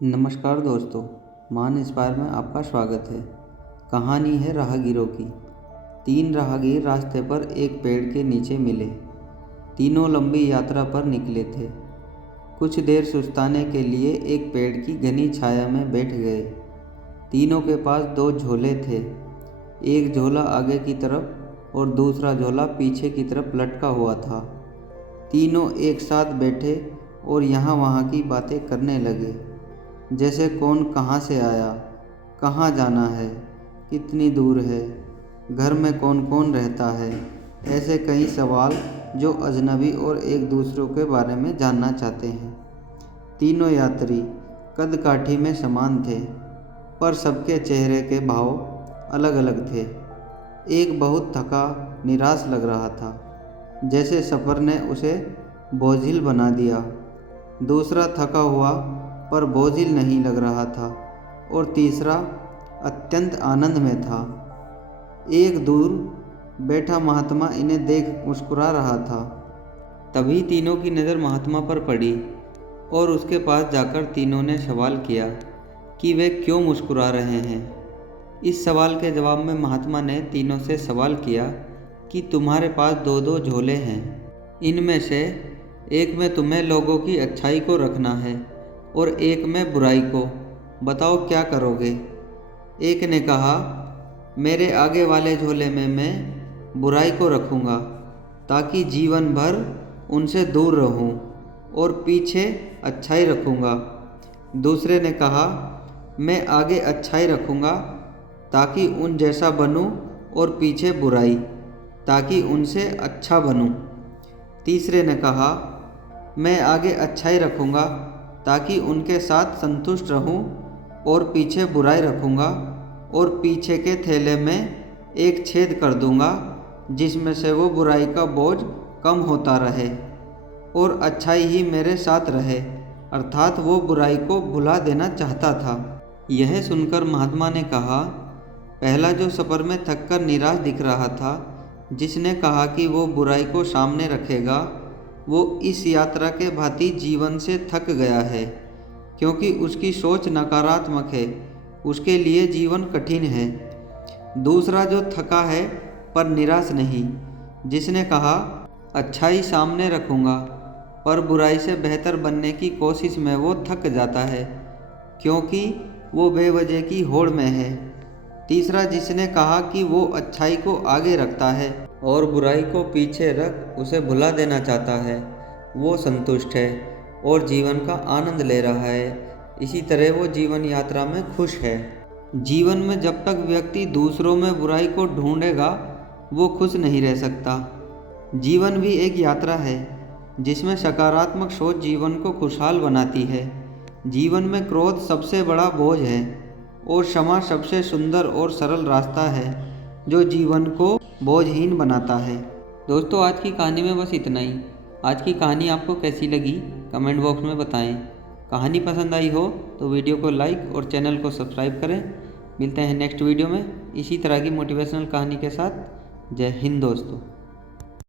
नमस्कार दोस्तों, मान इंस्पायर में आपका स्वागत है। कहानी है राहगीरों की। 3 राहगीर रास्ते पर एक पेड़ के नीचे मिले। तीनों लंबी यात्रा पर निकले थे। कुछ देर सुस्ताने के लिए एक पेड़ की घनी छाया में बैठ गए। तीनों के पास 2 झोले थे। एक झोला आगे की तरफ और दूसरा झोला पीछे की तरफ लटका हुआ था। तीनों एक साथ बैठे और यहाँ वहाँ की बातें करने लगे, जैसे कौन कहाँ से आया, कहाँ जाना है, कितनी दूर है, घर में कौन कौन रहता है। ऐसे कई सवाल जो अजनबी और एक दूसरों के बारे में जानना चाहते हैं। तीनों यात्री कद काठी में समान थे, पर सबके चेहरे के भाव अलग अलग थे। एक बहुत थका निराश लग रहा था, जैसे सफ़र ने उसे बोझिल बना दिया। दूसरा थका हुआ पर बोझिल नहीं लग रहा था और तीसरा अत्यंत आनंद में था। एक दूर बैठा महात्मा इन्हें देख मुस्कुरा रहा था। तभी तीनों की नज़र महात्मा पर पड़ी और उसके पास जाकर तीनों ने सवाल किया कि वे क्यों मुस्कुरा रहे हैं। इस सवाल के जवाब में महात्मा ने तीनों से सवाल किया कि तुम्हारे पास 2-2 झोले हैं, इनमें से एक में तुम्हें लोगों की अच्छाई को रखना है और एक में बुराई को। बताओ क्या करोगे। एक ने कहा, मेरे आगे वाले झोले में मैं बुराई को रखूँगा ताकि जीवन भर उनसे दूर रहूँ, और पीछे अच्छाई रखूँगा। दूसरे ने कहा, मैं आगे अच्छाई रखूँगा ताकि उन जैसा बनूँ और पीछे बुराई ताकि उनसे अच्छा बनूँ। तीसरे ने कहा, मैं आगे अच्छाई रखूँगा ताकि उनके साथ संतुष्ट रहूं और पीछे बुराई रखूँगा और पीछे के थैले में एक छेद कर दूँगा जिसमें से वो बुराई का बोझ कम होता रहे और अच्छाई ही मेरे साथ रहे। अर्थात वो बुराई को भुला देना चाहता था। यह सुनकर महात्मा ने कहा, पहला जो सफ़र में थक कर निराश दिख रहा था, जिसने कहा कि वो बुराई को सामने रखेगा, वो इस यात्रा के भांति जीवन से थक गया है, क्योंकि उसकी सोच नकारात्मक है। उसके लिए जीवन कठिन है। दूसरा जो थका है पर निराश नहीं, जिसने कहा, अच्छाई सामने रखूँगा, पर बुराई से बेहतर बनने की कोशिश में वो थक जाता है, क्योंकि वो बेवजह की होड़ में है। तीसरा जिसने कहा कि वो अच्छाई को आगे रखता है और बुराई को पीछे रख उसे भुला देना चाहता है, वो संतुष्ट है और जीवन का आनंद ले रहा है। इसी तरह वो जीवन यात्रा में खुश है। जीवन में जब तक व्यक्ति दूसरों में बुराई को ढूंढेगा, वो खुश नहीं रह सकता। जीवन भी एक यात्रा है जिसमें सकारात्मक सोच जीवन को खुशहाल बनाती है। जीवन में क्रोध सबसे बड़ा बोझ है और क्षमा सबसे सुंदर और सरल रास्ता है जो जीवन को बोझहीन बनाता है। दोस्तों, आज की कहानी में बस इतना ही। आज की कहानी आपको कैसी लगी कमेंट बॉक्स में बताएं। कहानी पसंद आई हो तो वीडियो को लाइक और चैनल को सब्सक्राइब करें। मिलते हैं नेक्स्ट वीडियो में इसी तरह की मोटिवेशनल कहानी के साथ। जय हिंद दोस्तों।